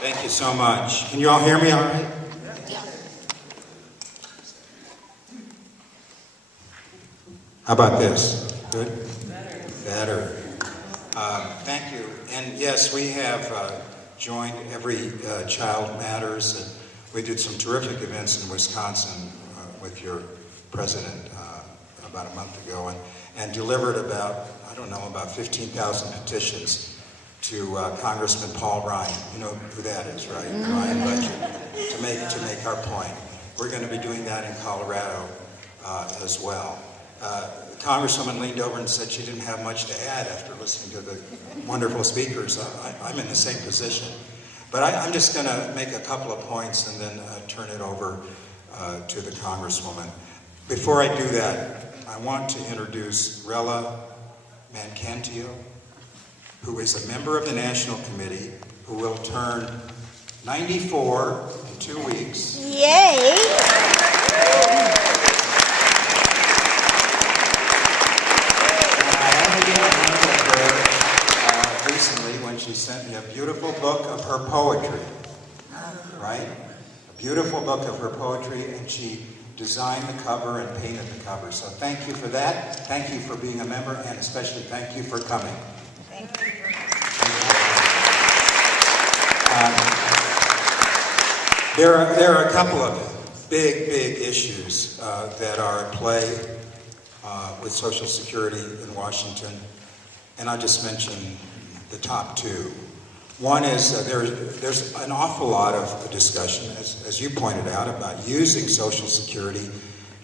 Thank you so much. Can you all hear me all right? Yeah. How about this? Good? Better. Thank you. And yes, we have joined Every Child Matters. And we did some terrific events in Wisconsin with your president about a month ago and delivered about 15,000 petitions to Congressman Paul Ryan. You know who that is, right? Ryan Budget, to make our point. We're going to be doing that in Colorado as well. The Congresswoman leaned over and said she didn't have much to add after listening to the wonderful speakers. I'm in the same position. But I'm just going to make a couple of points and then turn it over to the Congresswoman. Before I do that, I want to introduce Rella Mancantio, who is a member of the National Committee, who will turn 94 in 2 weeks. Yay! Recently when she sent me a beautiful book of her poetry, right? A beautiful book of her poetry, and she designed the cover and painted the cover. So thank you for that. Thank you for being a member, and especially thank you for coming. Thank you. There are a couple of big issues that are at play with Social Security in Washington, and I'll just mention the top two. One is there's an awful lot of discussion, as you pointed out, about using Social Security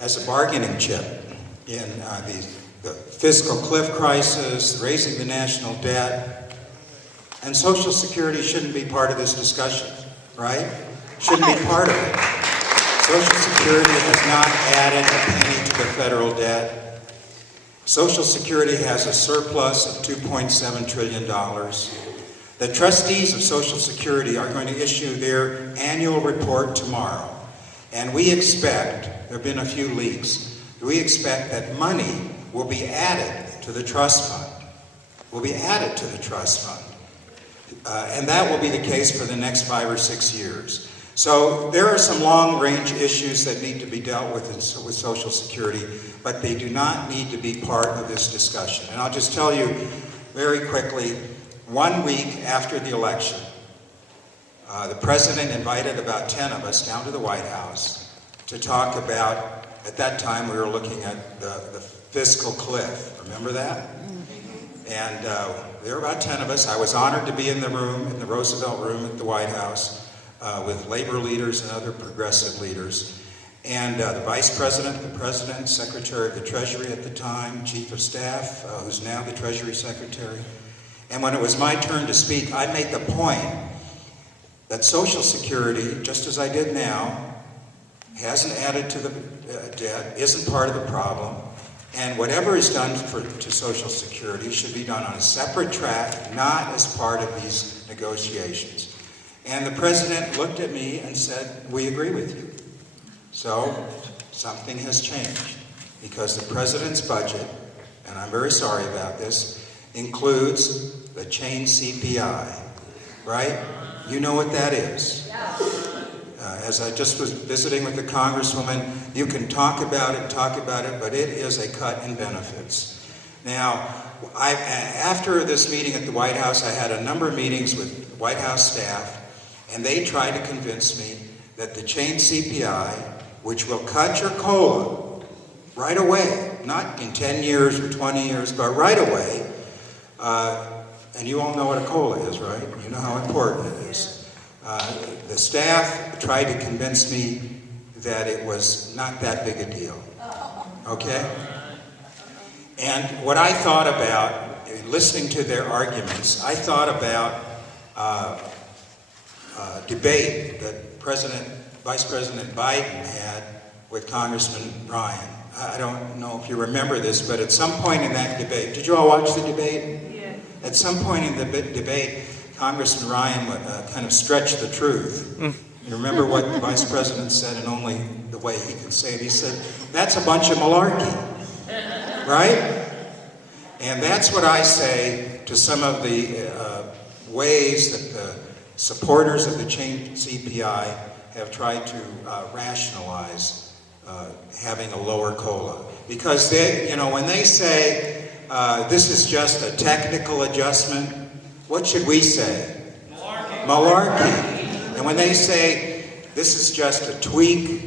as a bargaining chip in the fiscal cliff crisis, raising the national debt, and Social Security shouldn't be part of this discussion, right? Shouldn't be part of it. Social Security has not added a penny to the federal debt. Social Security has a surplus of $2.7 trillion. The trustees of Social Security are going to issue their annual report tomorrow. And we expect, there have been a few leaks, we expect that money will be added to the trust fund. Will be added to the trust fund. And that will be the case for the next 5 or 6 years. So there are some long-range issues that need to be dealt with with Social Security, but they do not need to be part of this discussion. And I'll just tell you very quickly, 1 week after the election, the president invited about 10 of us down to the White House to talk about, at that time we were looking at the fiscal cliff. Remember that? And there were about 10 of us. I was honored to be in the room, in the Roosevelt room at the White House, with labor leaders and other progressive leaders. And the vice president, the president, secretary of the Treasury at the time, chief of staff, who's now the Treasury secretary. And when it was my turn to speak, I made the point that Social Security, just as I did now, hasn't added to the debt, isn't part of the problem, and whatever is done to Social Security should be done on a separate track, not as part of these negotiations. And the president looked at me and said, "We agree with you." So something has changed, because the president's budget, and I'm very sorry about this, includes the chain CPI, right? You know what that is. As I just was visiting with the Congresswoman, you can talk about it, but it is a cut in benefits. Now, after this meeting at the White House, I had a number of meetings with White House staff, and they tried to convince me that the chain CPI, which will cut your COLA right away, not in 10 years or 20 years, but right away, and you all know what a COLA is, right? You know how important it is. The staff tried to convince me that it was not that big a deal, okay? And what I thought about, listening to their arguments, I thought about debate that Vice President Biden had with Congressman Ryan. I don't know if you remember this, but at some point in that debate, did you all watch the debate? Yeah. At some point in the debate, Congressman Ryan kind of stretched the truth. You remember what the Vice President said, and only the way he could say it? He said, "That's a bunch of malarkey," right? And that's what I say to some of the ways that the supporters of the change CPI have tried to rationalize having a lower COLA. Because they, when they say this is just a technical adjustment, what should we say? Malarkey. And when they say this is just a tweak,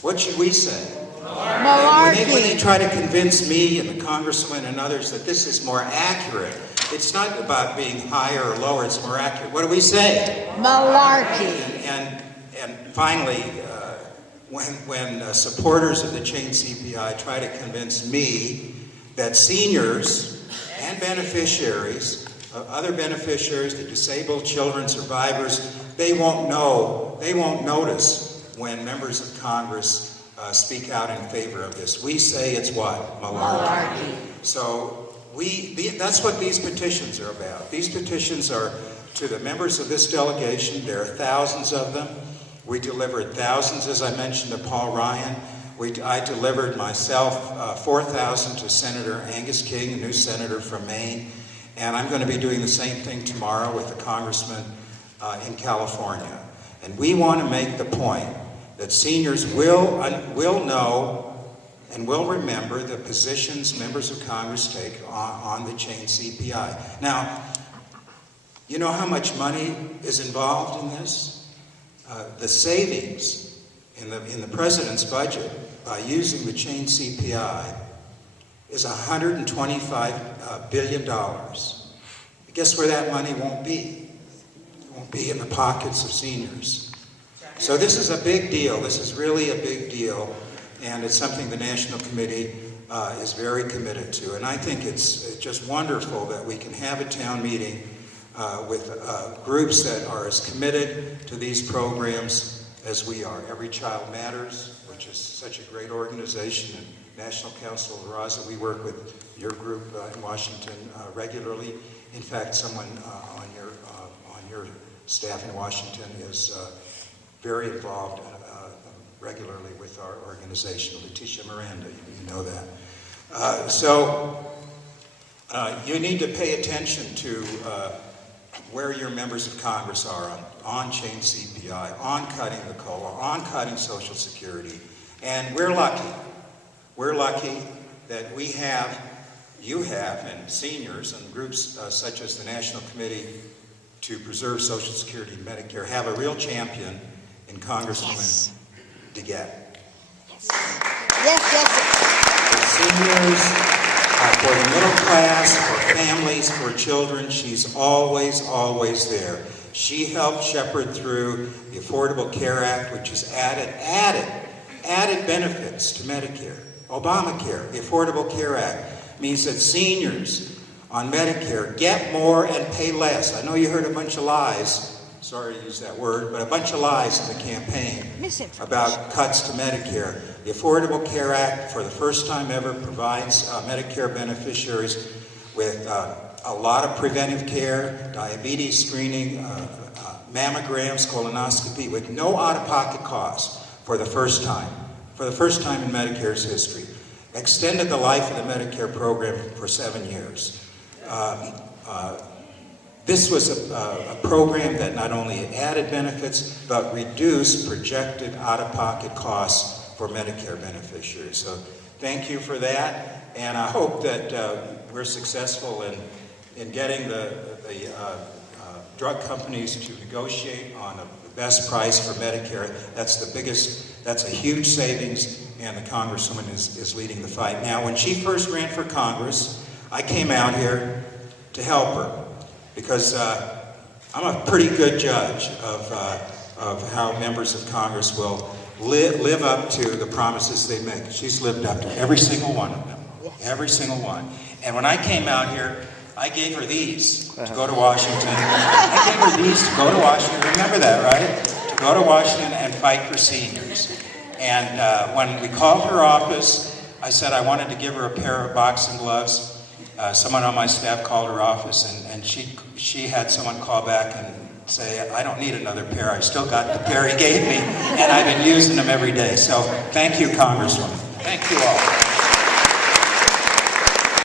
what should we say? Malarkey. When they try to convince me and the congressman and others that this is more accurate, it's not about being higher or lower, it's more accurate. What do we say? Malarkey. And finally, when supporters of the change CPI try to convince me that seniors and beneficiaries, other beneficiaries, the disabled children, survivors, they won't notice when members of Congress speak out in favor of this. We say it's what? Malarkey. So that's what these petitions are about. These petitions are to the members of this delegation. There are thousands of them. We delivered thousands, as I mentioned, to Paul Ryan. I delivered myself 4,000 to Senator Angus King, a new senator from Maine. And I'm going to be doing the same thing tomorrow with the congressman in California. And we want to make the point that seniors will know and will remember the positions members of Congress take on the change CPI. Now, you know how much money is involved in this? The savings in the president's budget by using the change CPI is $125 billion. Guess where that money won't be? It won't be in the pockets of seniors. So this is a big deal. This is really a big deal, and it's something the National Committee is very committed to. And I think it's just wonderful that we can have a town meeting with groups that are as committed to these programs as we are. Every Child Matters, which is such a great organization, and National Council of Raza, we work with your group in Washington regularly. In fact, someone on your staff in Washington is very involved regularly with our organization, Leticia Miranda, you know that. So you need to pay attention to where your members of Congress are on change CPI, on cutting the COLA, on cutting Social Security. And we're lucky. We're lucky that you have, and seniors and groups such as the National Committee to Preserve Social Security and Medicare have a real champion in Congresswoman DeGette. Yes. For seniors, for the middle class, for families, for children, she's always there. She helped shepherd through the Affordable Care Act, which has added benefits to Medicare. Obamacare, the Affordable Care Act, means that seniors on Medicare get more and pay less. I know you heard a bunch of lies, sorry to use that word, but a bunch of lies in the campaign about cuts to Medicare. The Affordable Care Act, for the first time ever, provides Medicare beneficiaries with a lot of preventive care, diabetes screening, mammograms, colonoscopy, with no out-of-pocket costs for the first time in Medicare's history. Extended the life of the Medicare program for 7 years. This was a program that not only added benefits, but reduced projected out-of-pocket costs for Medicare beneficiaries. So thank you for that, and I hope that we're successful in getting the drug companies to negotiate on the best price for Medicare. That's a huge savings, and the Congresswoman is leading the fight. Now, when she first ran for Congress, I came out here to help her, because I'm a pretty good judge of how members of Congress will live up to the promises they make. She's lived up to every single one of them. Every single one. And when I came out here, I gave her these to go to Washington. I gave her these to go to Washington. Remember that, right? To go to Washington and fight for seniors. And when we called her office, I said I wanted to give her a pair of boxing gloves. Someone on my staff called her office, and she had someone call back and say, I don't need another pair. I still got the pair he gave me, and I've been using them every day. So thank you, Congresswoman. Thank you all.